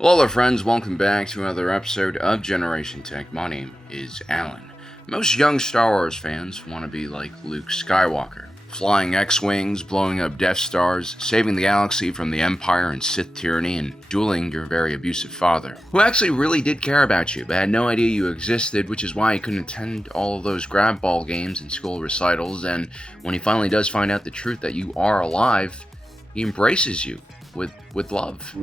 Hello there friends, welcome back to another episode of Generation Tech. My name is Alan. Most young Star Wars fans want to be like Luke Skywalker, flying X-Wings, blowing up Death Stars, saving the galaxy from the Empire and Sith tyranny, and dueling your very abusive father, who actually really did care about you, but had no idea you existed, which is why he couldn't attend all of those grab ball games and school recitals, and when he finally does find out the truth that you are alive, he embraces you with love.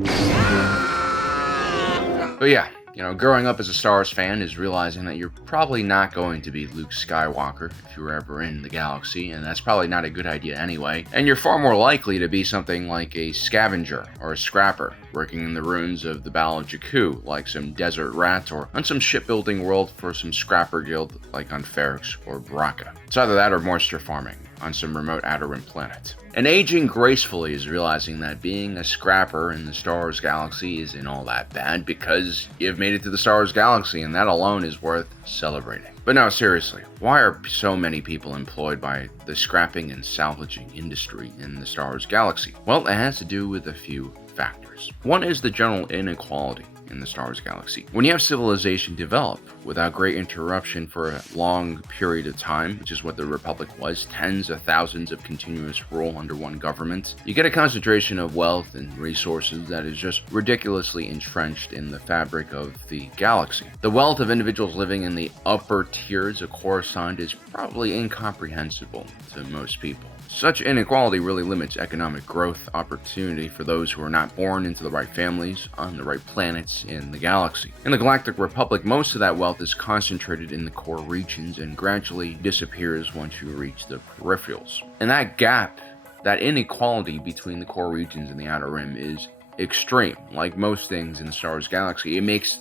But yeah, growing up as a Star Wars fan is realizing that you're probably not going to be Luke Skywalker if you were ever in the galaxy, and that's probably not a good idea anyway. And you're far more likely to be something like a scavenger or a scrapper, working in the ruins of the Battle of Jakku, like some desert rat, or on some shipbuilding world for some scrapper guild like on Ferrix or Baraka. It's either that or moisture farming on some remote outer rim planet. And aging gracefully is realizing that being a scrapper in the Star Wars galaxy isn't all that bad because you've made it to the Star Wars galaxy, and that alone is worth celebrating. But no, seriously, why are so many people employed by the scrapping and salvaging industry in the Star Wars galaxy? Well, it has to do with a few factors. One is the general inequality in the Star Wars galaxy. When you have civilization develop without great interruption for a long period of time, which is what the Republic was, tens of thousands of continuous rule under one government, you get a concentration of wealth and resources that is just ridiculously entrenched in the fabric of the galaxy. The wealth of individuals living in the upper tiers of Coruscant is probably incomprehensible to most people. Such inequality really limits economic growth opportunity for those who are not born into the right families on the right planets in the galaxy. In the Galactic Republic, most of that wealth is concentrated in the core regions and gradually disappears once you reach the peripherals. And that gap, that inequality between the core regions and the Outer Rim is extreme. Like most things in the Star Wars galaxy, it makes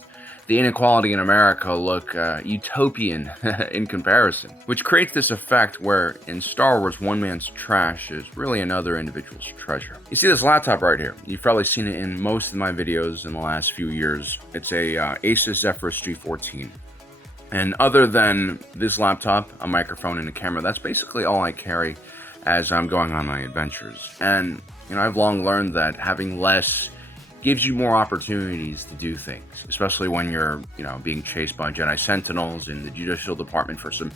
the inequality in America look utopian in comparison, which creates this effect where in Star Wars, one man's trash is really another individual's treasure. You see this laptop right here. You've probably seen it in most of my videos in the last few years. It's a Asus Zephyrus G14. And other than this laptop, a microphone, and a camera, that's basically all I carry as I'm going on my adventures. And I've long learned that having less gives you more opportunities to do things, especially when you're, being chased by Jedi Sentinels in the Judicial Department for some,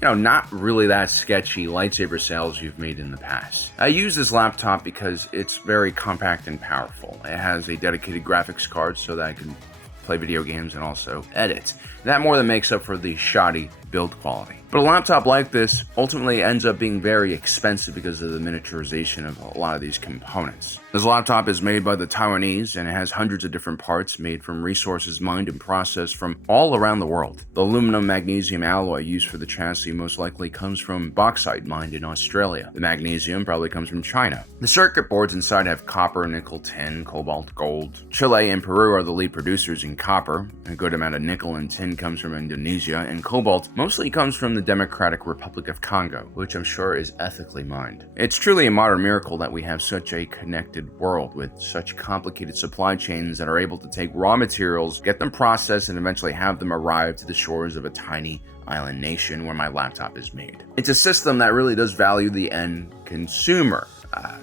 not really that sketchy lightsaber sales you've made in the past. I use this laptop because it's very compact and powerful. It has a dedicated graphics card so that I can play video games and also edit. That more than makes up for the shoddy build quality. But a laptop like this ultimately ends up being very expensive because of the miniaturization of a lot of these components. This laptop is made by the Taiwanese and it has hundreds of different parts made from resources mined and processed from all around the world. The aluminum magnesium alloy used for the chassis most likely comes from bauxite mined in Australia. The magnesium probably comes from China. The circuit boards inside have copper, nickel, tin, cobalt, gold. Chile and Peru are the lead producers in copper. A good amount of nickel and tin comes from Indonesia, and cobalt mostly comes from the Democratic Republic of Congo, which I'm sure is ethically mined. It's truly a modern miracle that we have such a connected world with such complicated supply chains that are able to take raw materials, get them processed, and eventually have them arrive to the shores of a tiny island nation where my laptop is made. It's a system that really does value the end consumer.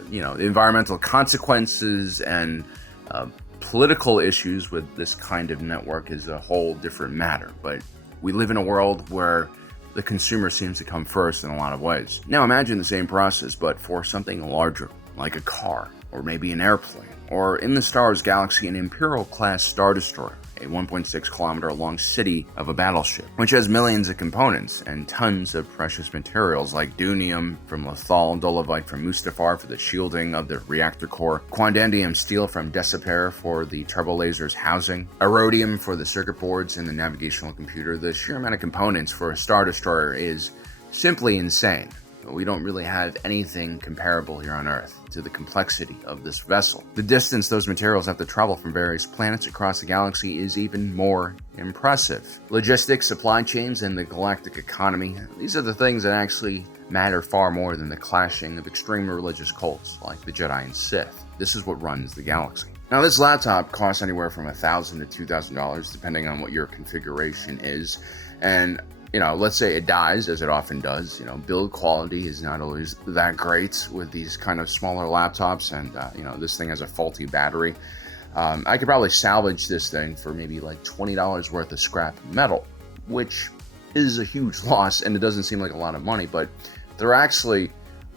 The environmental consequences and political issues with this kind of network is a whole different matter, but we live in a world where the consumer seems to come first in a lot of ways. Now imagine the same process, but for something larger, like a car, or maybe an airplane, or in the Star Wars galaxy, an Imperial-class Star Destroyer, a 1.6-kilometer-long city of a battleship, which has millions of components and tons of precious materials like dunium from Lothal, dolomite from Mustafar for the shielding of the reactor core, quandandium steel from Deciper for the turbo laser's housing, iridium for the circuit boards and the navigational computer. The sheer amount of components for a Star Destroyer is simply insane. We don't really have anything comparable here on Earth to the complexity of this vessel. The distance those materials have to travel from various planets across the galaxy is even more impressive. Logistics, supply chains, and the galactic economy, these are the things that actually matter far more than the clashing of extreme religious cults like the Jedi and Sith. This is what runs the galaxy. Now, this laptop costs anywhere from $1,000 to $2,000, depending on what your configuration is, and let's say it dies, as it often does. Build quality is not always that great with these kind of smaller laptops, and this thing has a faulty battery. I could probably salvage this thing for maybe like $20 worth of scrap metal, which is a huge loss, and it doesn't seem like a lot of money, but there actually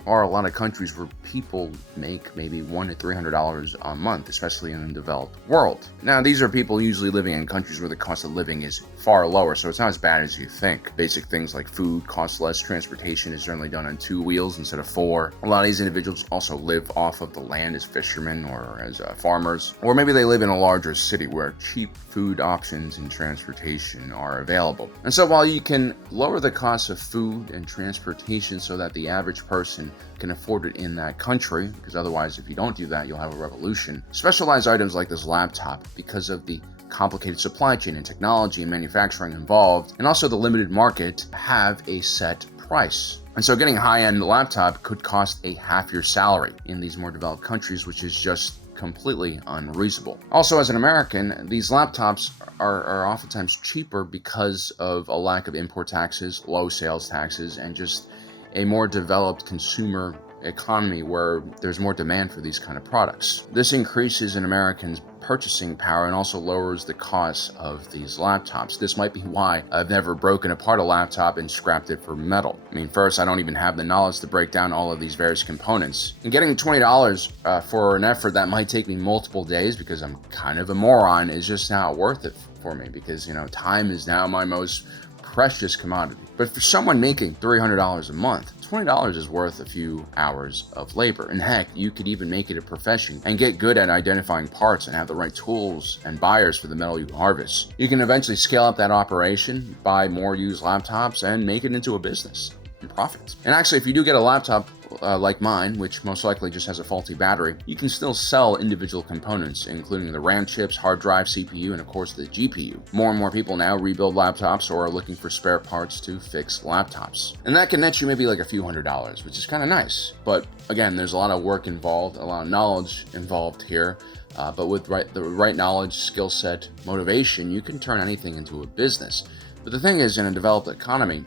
are a lot of countries where people make maybe $100 to $300 a month, especially in the developed world. Now, these are people usually living in countries where the cost of living is far lower, so it's not as bad as you think. Basic things like food cost less, transportation is generally done on 2 wheels instead of 4. A lot of these individuals also live off of the land as fishermen or as farmers, or maybe they live in a larger city where cheap food options and transportation are available. And so while you can lower the cost of food and transportation so that the average person can afford it in that country, because otherwise if you don't do that, you'll have a revolution. Specialized items like this laptop, because of the complicated supply chain and technology and manufacturing involved, and also the limited market, have a set price. And so getting a high-end laptop could cost a half your salary in these more developed countries, which is just completely unreasonable. Also, as an American, these laptops are oftentimes cheaper because of a lack of import taxes, low sales taxes, and just a more developed consumer economy where there's more demand for these kind of products. This increases an American's purchasing power and also lowers the cost of these laptops. This might be why I've never broken apart a laptop and scrapped it for metal. I mean, first, I don't even have the knowledge to break down all of these various components. And getting $20 for an effort that might take me multiple days because I'm kind of a moron is just not worth it for me, because, time is now my most precious commodity. But for someone making $300 a month, $20 is worth a few hours of labor. And heck, you could even make it a profession and get good at identifying parts and have the right tools and buyers for the metal you harvest. You can eventually scale up that operation, buy more used laptops, and make it into a business and profit. And actually, if you do get a laptop like mine, which most likely just has a faulty battery, you can still sell individual components, including the RAM chips, hard drive, CPU, and of course the GPU. More and more people now rebuild laptops or are looking for spare parts to fix laptops. And that can net you maybe like a few $100s, which is kind of nice. But again, there's a lot of work involved, a lot of knowledge involved here. But with the right knowledge, skill set, motivation, you can turn anything into a business. But the thing is, in a developed economy,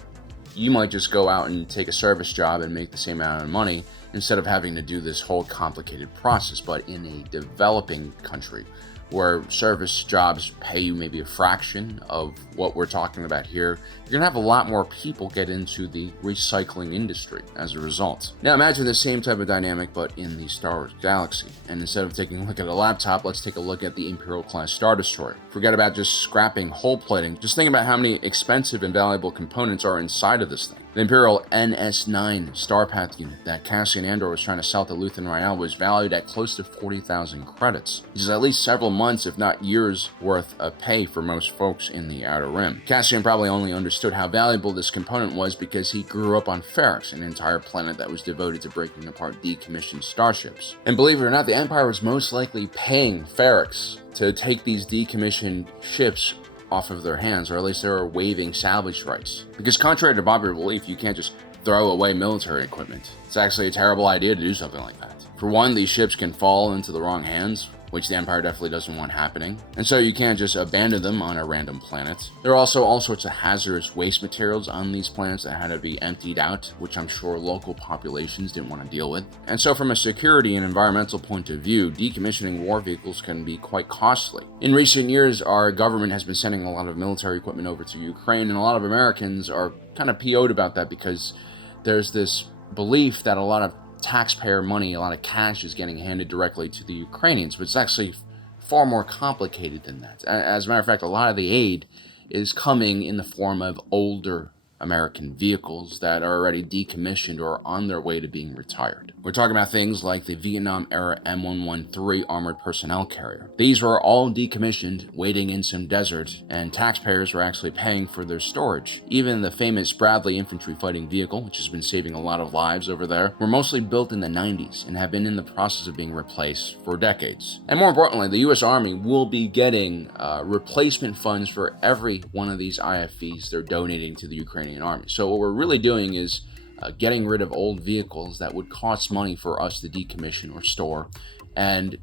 you might just go out and take a service job and make the same amount of money instead of having to do this whole complicated process. But in a developing country where service jobs pay you maybe a fraction of what we're talking about here, you're gonna have a lot more people get into the recycling industry as a result. Now imagine the same type of dynamic but in the Star Wars galaxy. And instead of taking a look at a laptop, let's take a look at the Imperial class Star Destroyer. Forget about just scrapping hull plating. Just think about how many expensive and valuable components are inside of this thing. The Imperial NS9 Starpath unit that Cassian Andor was trying to sell to Luthen Rael was valued at close to 40,000 credits, which is at least several months, if not years, worth of pay for most folks in the Outer Rim. Cassian probably only understood how valuable this component was because he grew up on Ferrix, an entire planet that was devoted to breaking apart decommissioned starships. And believe it or not, the Empire was most likely paying Ferrix to take these decommissioned ships off of their hands, or at least they were waiving salvage rights. Because contrary to popular belief, you can't just throw away military equipment. It's actually a terrible idea to do something like that. For one, these ships can fall into the wrong hands, which the Empire definitely doesn't want happening. And so you can't just abandon them on a random planet. There are also all sorts of hazardous waste materials on these planets that had to be emptied out, which I'm sure local populations didn't want to deal with. And so from a security and environmental point of view, decommissioning war vehicles can be quite costly. In recent years, our government has been sending a lot of military equipment over to Ukraine, and a lot of Americans are kind of PO'd about that because there's this belief that a lot of taxpayer money, a lot of cash is getting handed directly to the Ukrainians, but it's actually far more complicated than that. As a matter of fact, a lot of the aid is coming in the form of older American vehicles that are already decommissioned or on their way to being retired. We're talking about things like the Vietnam-era M113 armored personnel carrier. These were all decommissioned, waiting in some desert, and taxpayers were actually paying for their storage. Even the famous Bradley infantry fighting vehicle, which has been saving a lot of lives over there, were mostly built in the 90s and have been in the process of being replaced for decades. And more importantly, the U.S. Army will be getting replacement funds for every one of these IFVs they're donating to the Ukrainian Army. So what we're really doing is getting rid of old vehicles that would cost money for us to decommission or store, and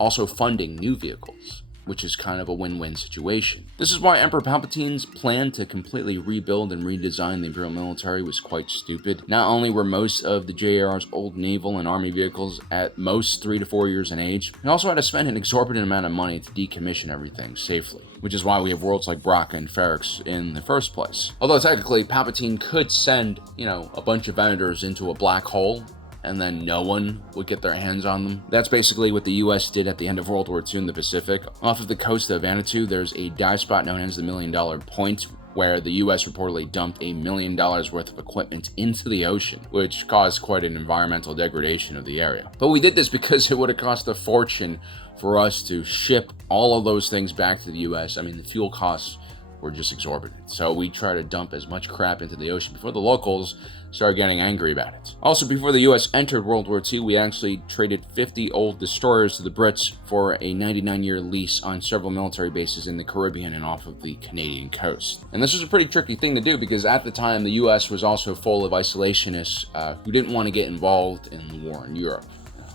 also funding new vehicles. which is kind of a win-win situation. This is why Emperor Palpatine's plan to completely rebuild and redesign the Imperial military was quite stupid. Not only were most of the JR's old naval and army vehicles at most 3 to 4 years in age, he also had to spend an exorbitant amount of money to decommission everything safely, which is why we have worlds like Bracca and Ferrix in the first place. Although technically, Palpatine could send, a bunch of Venators into a black hole, and then no one would get their hands on them. That's basically what the US did at the end of World War II in the Pacific. Off of the coast of Vanuatu, there's a dive spot known as the $1 Million Point, where the US reportedly dumped $1 million worth of equipment into the ocean, which caused quite an environmental degradation of the area. But we did this because it would have cost a fortune for us to ship all of those things back to the US. I mean, the fuel costs were just exorbitant. So we try to dump as much crap into the ocean before the locals started getting angry about it. Also, before the US entered World War II, we actually traded 50 old destroyers to the Brits for a 99-year lease on several military bases in the Caribbean and off of the Canadian coast. And this was a pretty tricky thing to do because at the time, the US was also full of isolationists who didn't want to get involved in the war in Europe.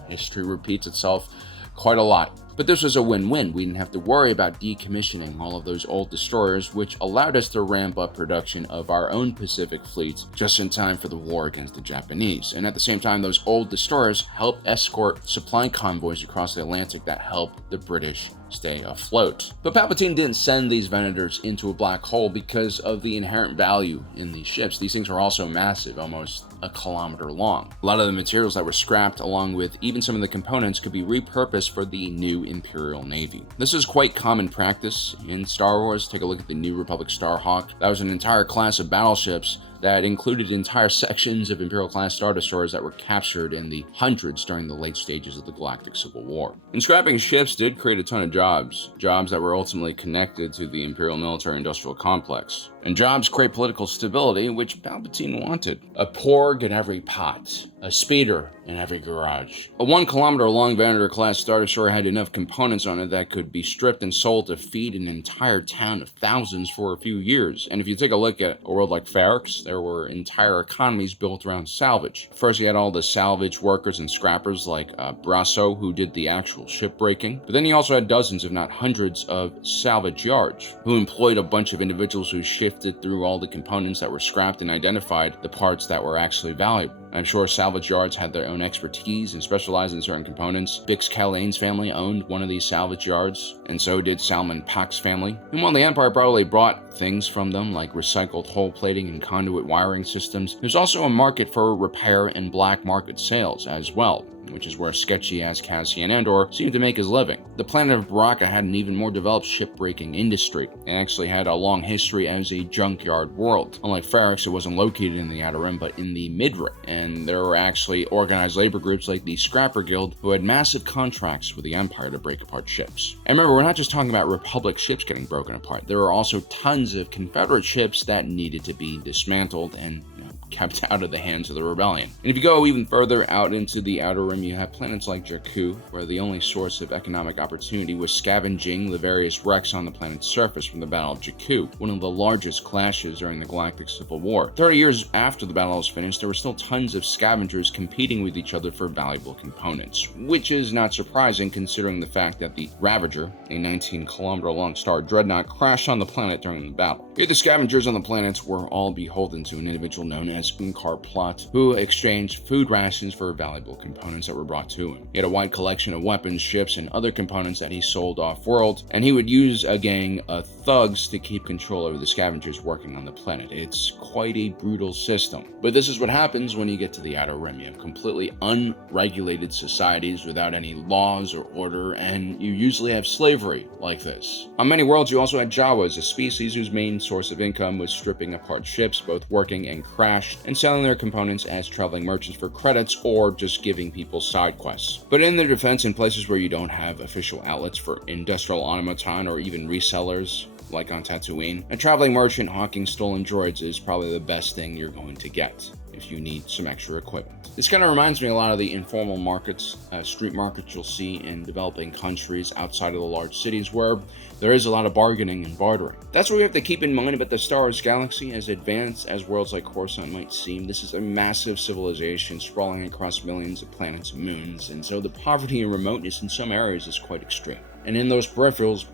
History repeats itself quite a lot. But this was a win-win. We didn't have to worry about decommissioning all of those old destroyers, which allowed us to ramp up production of our own Pacific fleet just in time for the war against the Japanese. And at the same time, those old destroyers helped escort supply convoys across the Atlantic that helped the British stay afloat. But Palpatine didn't send these Venators into a black hole because of the inherent value in these ships. These things were also massive, almost a kilometer long. A lot of the materials that were scrapped, along with even some of the components, could be repurposed for the new Imperial Navy. This is quite common practice in Star Wars. Take a look at the New Republic Starhawk. That was an entire class of battleships that included entire sections of Imperial-class Star Destroyers that were captured in the hundreds during the late stages of the Galactic Civil War. And scrapping ships did create a ton of jobs that were ultimately connected to the Imperial military-industrial complex. And jobs create political stability, which Palpatine wanted. A porg in every pot, a speeder in every garage. A 1 kilometer long Venator-class Star Destroyer had enough components on it that could be stripped and sold to feed an entire town of thousands for a few years. And if you take a look at a world like Ferrix, there were entire economies built around salvage. First, you had all the salvage workers and scrappers like Brasso, who did the actual shipbreaking. But then you also had dozens, if not hundreds, of salvage yards, who employed a bunch of individuals who shifted through all the components that were scrapped and identified the parts that were actually valuable. I'm sure salvage yards had their own expertise and specialized in certain components. Bix Calane's family owned one of these salvage yards, and so did Salman Pak's family. And while the Empire probably brought things from them like recycled hull plating and conduit wiring systems, there's also a market for repair and black market sales as well, which is where sketchy-ass Cassian Andor seemed to make his living. The planet of Bracca had an even more developed shipbreaking industry, and actually had a long history as a junkyard world. Unlike Ferrix, it wasn't located in the Outer Rim, but in the Mid-Rim, and there were actually organized labor groups like the Scrapper Guild who had massive contracts with the Empire to break apart ships. And remember, we're not just talking about Republic ships getting broken apart. There were also tons of Confederate ships that needed to be dismantled and kept out of the hands of the rebellion. And if you go even further out into the Outer Rim, you have planets like Jakku, where the only source of economic opportunity was scavenging the various wrecks on the planet's surface from the Battle of Jakku, one of the largest clashes during the Galactic Civil War. 30 years after the battle was finished, there were still tons of scavengers competing with each other for valuable components, which is not surprising considering the fact that the Ravager, a 19-kilometer-long star dreadnought, crashed on the planet during the battle. Yet the scavengers on the planets were all beholden to an individual known as Unkar Plot, who exchanged food rations for valuable components that were brought to him. He had a wide collection of weapons, ships, and other components that he sold off-world, and he would use a gang of thugs to keep control over the scavengers working on the planet. It's quite a brutal system. But this is what happens when you get to the Outer Rim. You have completely unregulated societies without any laws or order, and you usually have slavery like this. On many worlds, you also had Jawas, a species whose main source of income was stripping apart ships, both working and crashed, and selling their components as traveling merchants for credits or just giving people side quests. But in their defense, in places where you don't have official outlets for industrial automaton or even resellers, like on Tatooine, a traveling merchant hawking stolen droids is probably the best thing you're going to get if you need some extra equipment. This kind of reminds me a lot of the informal markets, street markets you'll see in developing countries outside of the large cities where there is a lot of bargaining and bartering. That's what we have to keep in mind about the Star Wars galaxy. As advanced as worlds like Coruscant might seem, this is a massive civilization sprawling across millions of planets and moons, and so the poverty and remoteness in some areas is quite extreme. And in those peripherals,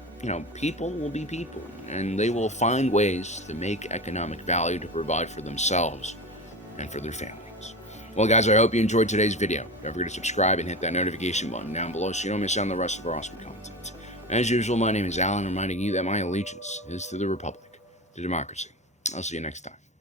people will be people, and they will find ways to make economic value to provide for themselves and for their families. Well, guys, I hope you enjoyed today's video. Don't forget to subscribe and hit that notification button down below so you don't miss out on the rest of our awesome content. As usual, my name is Alan, reminding you that my allegiance is to the Republic, to democracy. I'll see you next time.